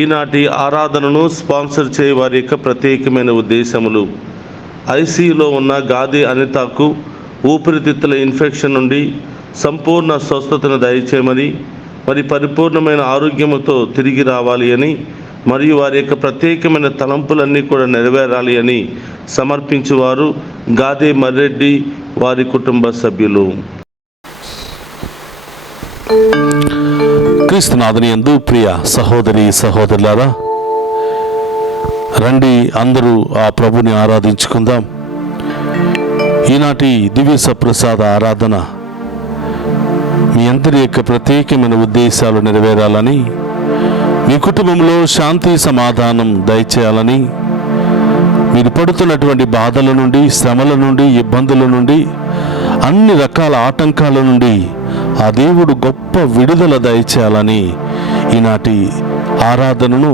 ఈనాటి ఆరాధనను స్పాన్సర్ చేయ వారి యొక్క ప్రత్యేకమైన ఉద్దేశములు: ఐసీయూలో ఉన్న గాది అనితకు ఊపిరితిత్తుల ఇన్ఫెక్షన్ నుండి సంపూర్ణ స్వస్థతను దయచేయమని, మరి పరిపూర్ణమైన ఆరోగ్యముతో తిరిగి రావాలి అని, మరియు వారి యొక్క ప్రత్యేకమైన తలంపులన్నీ కూడా నెరవేరాలి అని సమర్పించువారు గాదే మర్రెడ్డి, వారి కుటుంబ సభ్యులు. క్రీస్తునాథుని యందు ప్రియ సహోదరి సహోదరులారా, రండి అందరూ ఆ ప్రభుని ఆరాధించుకుందాం. ఈనాటి దివ్య సప్రసాద ఆరాధన మీ అందరి యొక్క ప్రత్యేకమైన ఉద్దేశాలు నెరవేరాలని, మీ కుటుంబంలో శాంతి సమాధానం దయచేయాలని, మీరు పడుతున్నటువంటి బాధల నుండి, శ్రమల నుండి, ఇబ్బందుల నుండి, అన్ని రకాల ఆటంకాల నుండి ఆ దేవుడు గొప్ప విడుదల దయచేయాలని ఈనాటి ఆరాధనను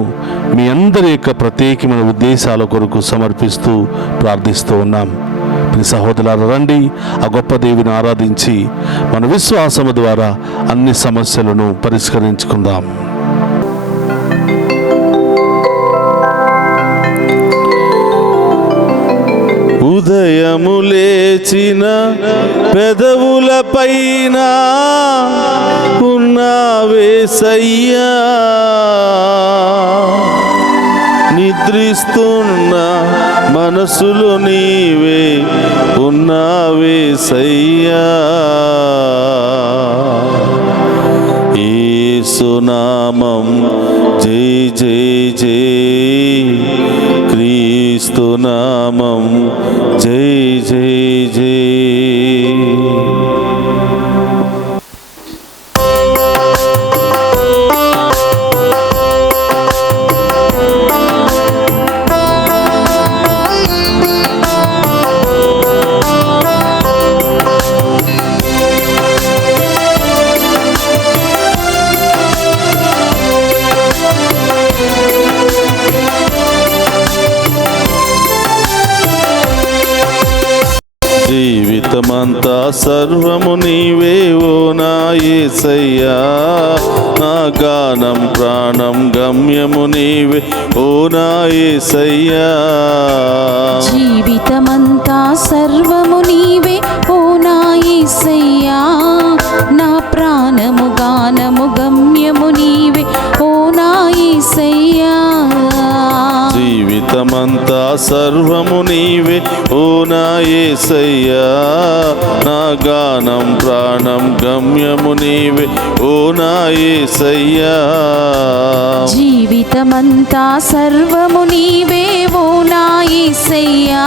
మీ అందరి యొక్క ప్రత్యేకమైన ఉద్దేశాల కొరకు సమర్పిస్తూ ప్రార్థిస్తూ ఉన్నాం. మీ సహోదరులారా, రండి ఆ గొప్ప దేవుని ఆరాధించి మన విశ్వాసము ద్వారా అన్ని సమస్యలను పరిష్కరించుకుందాం. ఉదయము లేచిన పెదవుల పైన ఉన్నావేసయ్యా, నిద్రిస్తున్న మనసులో నీవే ఉన్నావేసయ్యా. యేసునామం జై జై జై, క్రీస్తునామం జై జై జై. జీవితమంతా సర్వము నీవే ఓ నా యేసయ్యా, నా గానం ప్రాణం గమ్యము నీవే ఓ నా యేసయ్యా. జీవితమంతా సర్వము నీవే ఓ నా యేసయ్యా, నా ప్రాణము గానము గమ్యము నీవే ఓ నా యేసయ్యా. జీవితమంతా సర్వము నీవే ఓ నా యేసయ్యా, నా గానం ప్రాణం గమ్యము నీవే ఓ నా యేసయ్యా. జీవితమంతా సర్వము నీవే ఓ నా యేసయ్యా,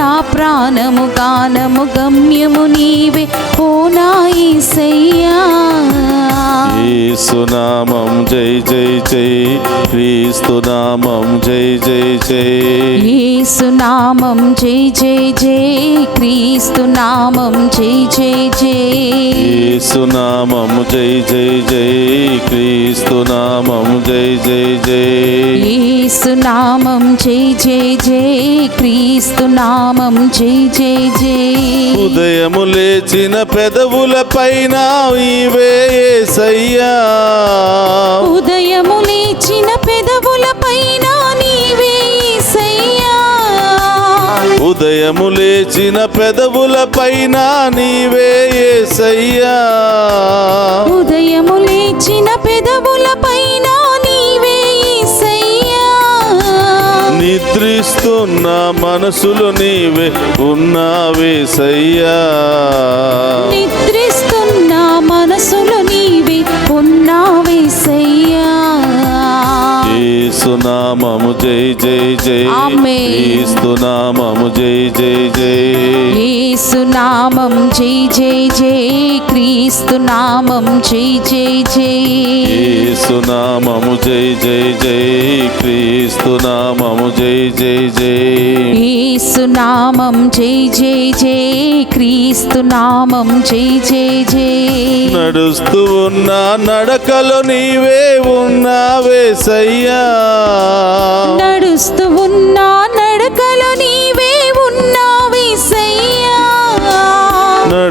నా ప్రాణము గానము గమ్యము నీవే ఓ నా యేసయ్యా. యేసునామం జై జై జై, క్రీస్తునామం జై జై జై. యేసునామం జై జై జై, క్రీస్తునామం జై జై జై. యేసునామం జై జై జై, క్రీస్తునామం జై జై జై. యేసునామం జై జై జై, క్రీస్తునామం జై జై జై. ఉదయము లేచిన పెదవుల పైన నీవే యేసయ్యా, ఉదయము లేచిన పెదవుల పైన నీవే యేసయ్యా. ఉదయము లేచిన పెదవుల పైన నీవే యేసయ్యా. ఉదయము లేచిన పెదవుల పైన నీవే యేసయ్యా. నిద్రిస్తున్న మనసులో నీవే ఉన్నావేసయ్యా, నిద్రిస్తున్న మనసులో నీవే ఉన్నావేసయ్యా. యేసునామము జై జై జై, క్రీస్తునామము జై జై జై. యేసునామం జై జై జై, క్రీస్తునామం జై జై జై. యేసునామము జై జై జై, క్రీస్తునామము జై జై జై. యేసునామం జై జై జై, క్రీస్తునామం జై జై జై. నడుస్తూ ఉన్న నడకలో నీవే ఉన్నావేసయ్యా, నడుస్తూ ఉన్నా నడకలో నీవే ఉన్నావేసయ్యా.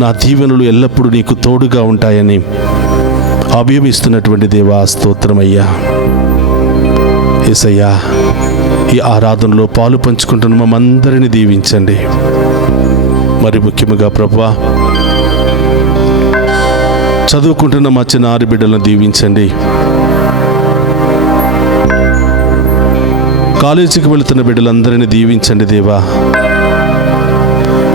నా దీవెనలు ఎల్లప్పుడూ నీకు తోడుగా ఉంటాయని అభయమిస్తున్నటువంటి దేవా స్తోత్రమయ్యా. యేసయ్యా, ఈ ఆరాధనలో పాలు పంచుకుంటున్న మమ్మందరినీ దీవించండి. మరి ముఖ్యంగా ప్రభువా, చదువుకుంటున్న మా చిన్నారి బిడ్డలను దీవించండి. కాలేజీకి వెళుతున్న బిడ్డలందరినీ దీవించండి దేవా.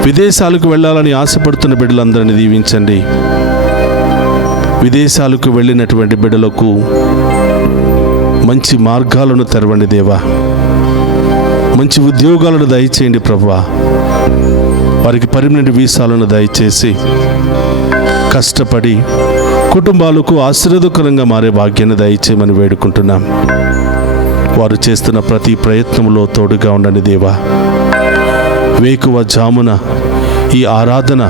విదేశాలకు వెళ్ళాలని ఆశపడుతున్న బిడ్డలందరినీ దీవించండి. విదేశాలకు వెళ్ళినటువంటి బిడ్డలకు మంచి మార్గాలను తెరవండి దేవా. మంచి ఉద్యోగాలను దయచేయండి ప్రభువా. వారికి పర్మనెంట్ వీసాలను దయచేసి కష్టపడి కుటుంబాలకు ఆశీర్వాదకరంగా మారే భాగ్యాన్ని దయచేయమని వేడుకుంటున్నాం. వారు చేస్తున్న ప్రతి ప్రయత్నంలో తోడుగా ఉండండి దేవా. వేకువ జామున ఈ ఆరాధన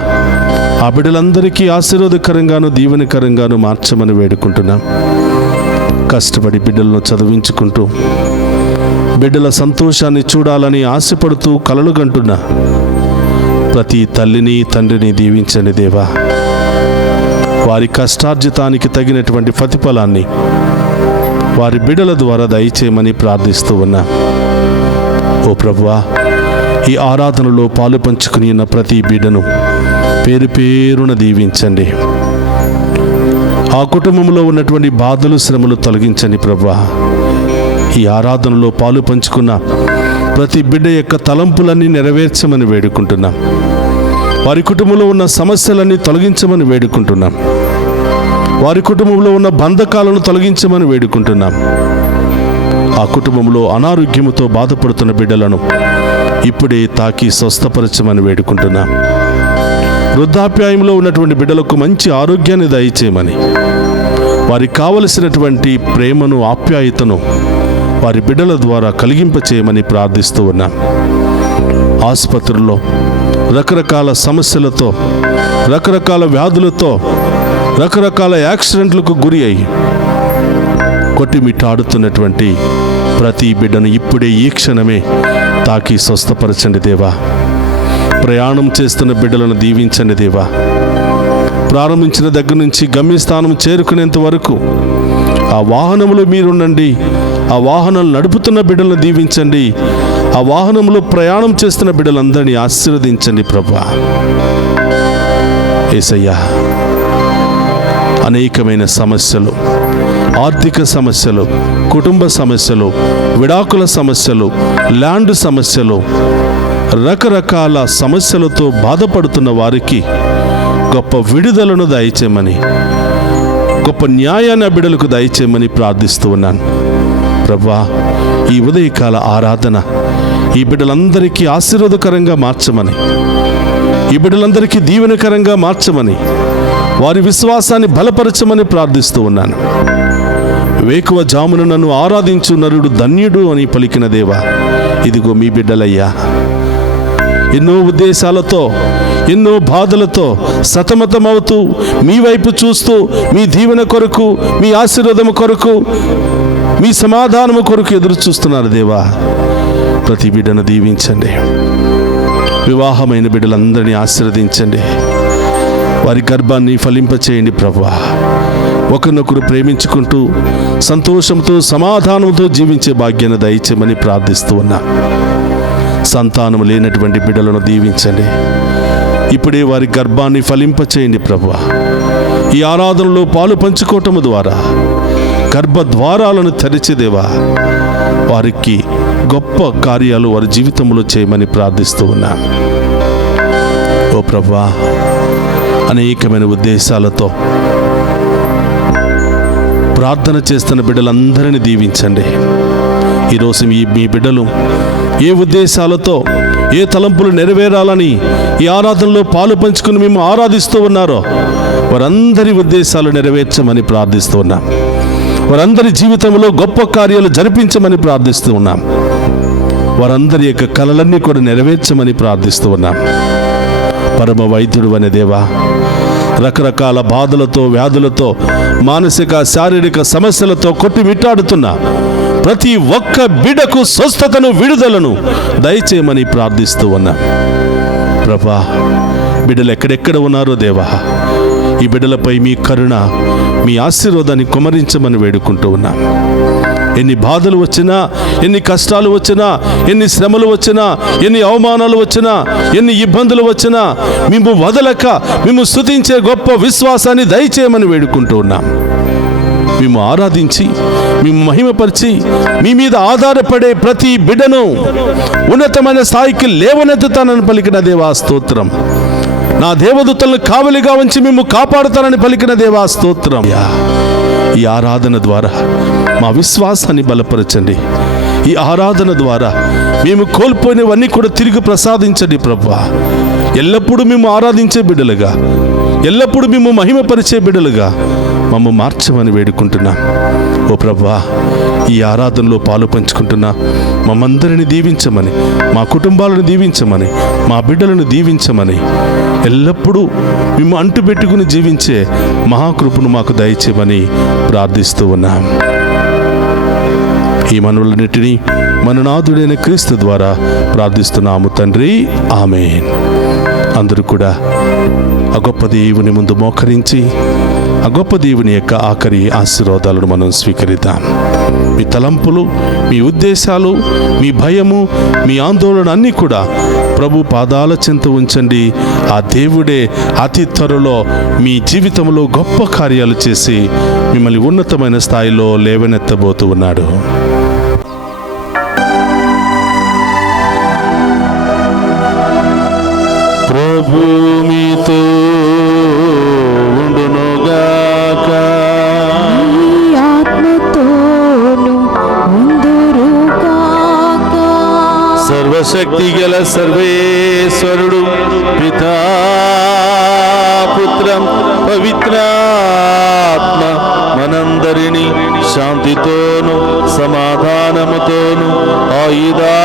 ఆ బిడ్డలందరికీ ఆశీర్వాదకరంగాను దీవెనకరంగాను మార్చమని వేడుకుంటున్నాం. కష్టపడి బిడ్డలను చదివించుకుంటూ బిడ్డల సంతోషాన్ని చూడాలని ఆశపడుతూ కలలు గంటున్న ప్రతి తల్లిని తండ్రిని దీవించండి దేవా. వారి కష్టార్జితానికి తగినటువంటి ప్రతిఫలాన్ని వారి బిడ్డల ద్వారా దయచేయమని ప్రార్థిస్తూ ఉన్నా. ఓ ప్రభువా, ఈ ఆరాధనలో పాలు పంచుకుని ఉన్న ప్రతి బిడ్డను పేరు పేరున దీవించండి. ఆ కుటుంబంలో ఉన్నటువంటి బాధలు శ్రమలు తొలగించండి ప్రభువా. ఈ ఆరాధనలో పాలు పంచుకున్న ప్రతి బిడ్డ యొక్క తలంపులన్నీ నెరవేర్చమని వేడుకుంటున్నాం. వారి కుటుంబంలో ఉన్న సమస్యలన్నీ తొలగించమని వేడుకుంటున్నాం. వారి కుటుంబంలో ఉన్న బంధకాలను తొలగించమని వేడుకుంటున్నాం. ఆ కుటుంబంలో అనారోగ్యముతో బాధపడుతున్న బిడ్డలను ఇప్పుడే తాకి స్వస్థపరచమని వేడుకుంటున్నాం. వృద్ధాప్యాయంలో ఉన్నటువంటి బిడ్డలకు మంచి ఆరోగ్యాన్ని దయచేయమని, వారికి కావలసినటువంటి ప్రేమను ఆప్యాయతను వారి బిడ్డల ద్వారా కలిగింపచేయమని ప్రార్థిస్తూ ఉన్నాం. ఆసుపత్రుల్లో రకరకాల సమస్యలతో, రకరకాల వ్యాధులతో, రకరకాల యాక్సిడెంట్లకు గురి అయి కొట్టిమిట్టాడుతున్నటువంటి ప్రతి బిడ్డను ఇప్పుడే ఈ క్షణమే తాకి స్వస్థపరచండి దేవా. ప్రయాణం చేస్తున్న బిడ్డలను దీవించండి దేవా. ప్రారంభించిన దగ్గర నుంచి గమ్యస్థానం చేరుకునేంత వరకు ఆ వాహనంలో మీరుండండి. ఆ వాహనాలు నడుపుతున్న బిడ్డలను దీవించండి. ఆ వాహనంలో ప్రయాణం చేస్తున్న బిడ్డలందరినీ ఆశీర్వదించండి ప్రభువా. యేసయ్యా, అనేకమైన సమస్యలు, ఆర్థిక సమస్యలు, కుటుంబ సమస్యలు, విడాకుల సమస్యలు, ల్యాండ్ సమస్యలు, రకరకాల సమస్యలతో బాధపడుతున్న వారికి గొప్ప విడుదలను దయచేయమని, గొప్ప న్యాయాన్ని బిడ్డలకు దయచేయమని ప్రార్థిస్తూ ఉన్నాను ప్రభువా. ఈ ఉదయకాల ఆరాధన ఈ బిడ్డలందరికీ ఆశీర్వాదకరంగా మార్చమని, ఈ బిడ్డలందరికీ దీవెనకరంగా మార్చమని, వారి విశ్వాసాన్ని బలపరచమని ప్రార్థిస్తూ ఉన్నాను. వేకువ జామున నన్ను ఆరాధించు నరుడు ధన్యుడు అని పలికిన దేవా, ఇదిగో మీ బిడ్డలయ్యా. ఎన్నో ఉద్దేశాలతో, ఎన్నో బాధలతో సతమతమవుతూ మీ వైపు చూస్తూ మీ దీవెన కొరకు, మీ ఆశీర్వాదము కొరకు, మీ సమాధానము కొరకు ఎదురు చూస్తున్నారు దేవా. ప్రతి బిడ్డను దీవించండి. వివాహమైన బిడ్డలందరినీ ఆశీర్వదించండి. వారి గర్భాన్ని ఫలింపచేయండి ప్రభువా. ఒకరినొకరు ప్రేమించుకుంటూ సంతోషంతో సమాధానంతో జీవించే భాగ్యాన్ని దయచేయమని ప్రార్థిస్తూ ఉన్నా. సంతానం లేనటువంటి బిడ్డలను దీవించండి. ఇప్పుడే వారి గర్భాన్ని ఫలింపచేయండి ప్రభువా. ఈ ఆరాధనలో పాలు పంచుకోవటం ద్వారా గర్భద్వారాలను తెరిచేదేవా, వారికి గొప్ప కార్యాలు వారి జీవితంలో చేయమని ప్రార్థిస్తూ ఉన్నా. ఓ ప్రభువా, అనేకమైన ఉద్దేశాలతో ప్రార్థన చేస్తున్న బిడ్డలందరినీ దీవించండి. ఈరోజు మీ బిడ్డలు ఏ ఉద్దేశాలతో, ఏ తలంపులు నెరవేరాలని ఈ ఆరాధనలో పాలు పంచుకుని మేము ఆరాధిస్తూ ఉన్నారో వారందరి ఉద్దేశాలు నెరవేర్చమని ప్రార్థిస్తూ ఉన్నాం. వారందరి జీవితంలో గొప్ప కార్యాలు జరిపించమని ప్రార్థిస్తూ ఉన్నాం. వారందరి యొక్క కలలన్నీ కూడా నెరవేర్చమని ప్రార్థిస్తూ ఉన్నాం. పరమ వైద్యుడు అనే దేవా, రకరకాల బాధలతో, వ్యాధులతో, మానసిక శారీరక సమస్యలతో కొట్టిమిట్టాడుతున్న ప్రతి ఒక్క బిడ్డకు స్వస్థతను, విడుదలను దయచేయమని ప్రార్థిస్తూ ఉన్నా. ప్రభా, బిడ్డలు ఎక్కడెక్కడ ఉన్నారో దేవా, ఈ బిడ్డలపై మీ కరుణ, మీ ఆశీర్వాదాన్ని కుమరించమని వేడుకుంటూ ఉన్నాం. ఎన్ని బాధలు వచ్చినా, ఎన్ని కష్టాలు వచ్చినా, ఎన్ని శ్రమలు వచ్చినా, ఎన్ని అవమానాలు వచ్చినా, ఎన్ని ఇబ్బందులు వచ్చినా మేము వదలక మేము స్తుతించే గొప్ప విశ్వాసాన్ని దయచేయమని వేడుకుంటూ ఉన్నాం. మేము ఆరాధించి, మేము మహిమపరిచి, మీ మీద ఆధారపడే ప్రతి బిడ్డను ఉన్నతమైన స్థాయికి లేవనెత్తుతానని పలికిన దేవా స్తోత్రం. నా దేవదూతలను కావలిగా ఉంచి మేము కాపాడుతానని పలికిన దేవా స్తోత్రం. ఈ ఆరాధన ద్వారా మా విశ్వాసాన్ని బలపరచండి. ఈ ఆరాధన ద్వారా మేము కోల్పోయినవన్నీ కూడా తిరిగి ప్రసాదించండి ప్రభువా. ఎల్లప్పుడూ మేము ఆరాధించే బిడ్డలుగా, ఎల్లప్పుడూ మేము మహిమపరిచే బిడ్డలుగా మమ్మ మార్చమని వేడుకుంటున్నాం. ఓ ప్రభువా, ఈ ఆరాధనలో పాలు పంచుకుంటున్నా మమ్మందరిని దీవించమని, మా కుటుంబాలను దీవించమని, మా బిడ్డలను దీవించమని, ఎల్లప్పుడూ మేము అంటుపెట్టుకుని జీవించే మహాకృపను మాకు దయచేయమని ప్రార్థిస్తూ ఉన్నాం. ఈ మనవులన్నిటినీ మన నాథుడైన క్రీస్తు ద్వారా ప్రార్థిస్తున్నాము తండ్రి, ఆమేన్. అందరూ కూడా ఆ గొప్ప దేవుని ముందు మోకరించి ఆ గొప్ప దేవుని యొక్క ఆఖరి ఆశీర్వాదాలను మనం స్వీకరిద్దాం. మీ తలంపులు, మీ ఉద్దేశాలు, మీ భయము, మీ ఆందోళన అన్నీ కూడా ప్రభు పాదాల చెంత ఉంచండి. ఆ దేవుడే అతి త్వరలో మీ జీవితంలో గొప్ప కార్యాలు చేసి మిమ్మల్ని ఉన్నతమైన స్థాయిలో లేవనెత్తబోతూ ఉన్నాడు. ప్రభు మీతో ఉండునుగాక, నీ ఆత్మతోను ఉందురుగాక. సర్వశక్తి గల సర్వేశ్వరుడు పితా, పుత్రం, పవిత్రాత్మ మనందరినీ శాంతితోను సమాధానముతోను ఆయుధారోగ్యాలతోను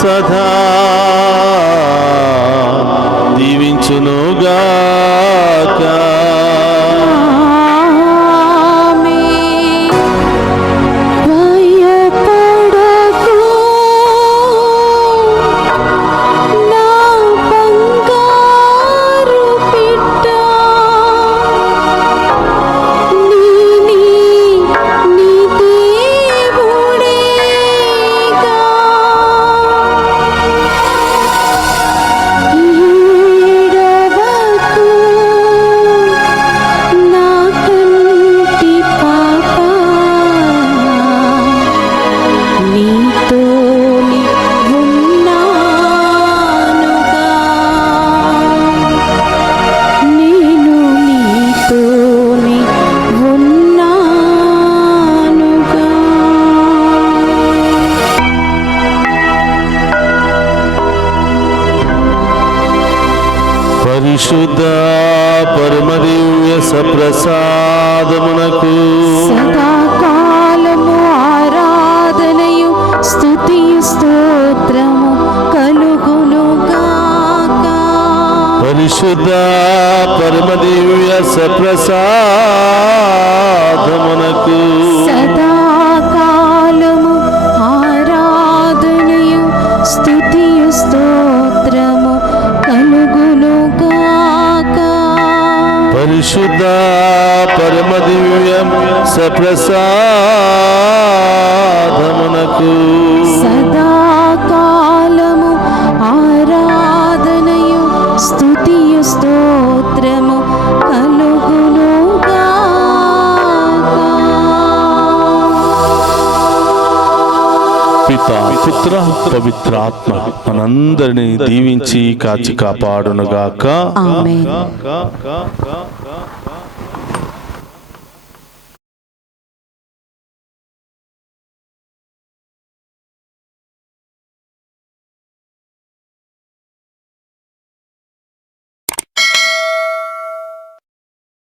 సదా దీవించునుగాక. ఆమేన్. భయపడకు నా బంగారు బిడ్డ, నీ దేవుడేగా. ఏడవకు నా కంటి పాప, నీతోని ఉన్నానుగా. నేను నీతోని ఉన్నానుగా. పరిశుద్ధ పరమదివ్య సప్రసాదమునకు సదాకాలము ఆరాధనయు స్తుతియు స్తోత్రము కలుగునుగాక. పరిశుద్ధ పరమదివ్య సప్రసాదమునకు సదాకాలము ఆరాధనయు స్తుతియు స్తోత్రము కలుగునుగాక. పరిశుద్ధ పరమదివ్య సప్రసాదమునకు సదాకాలము ఆరాధనయు స్తుతియు స్తోత్రము కలుగునుగాక. పితా, పుత్ర, పవిత్రాత్మ మనందరినీ దీవించి కాచి కాపాడునుగాక. ఆమేన్.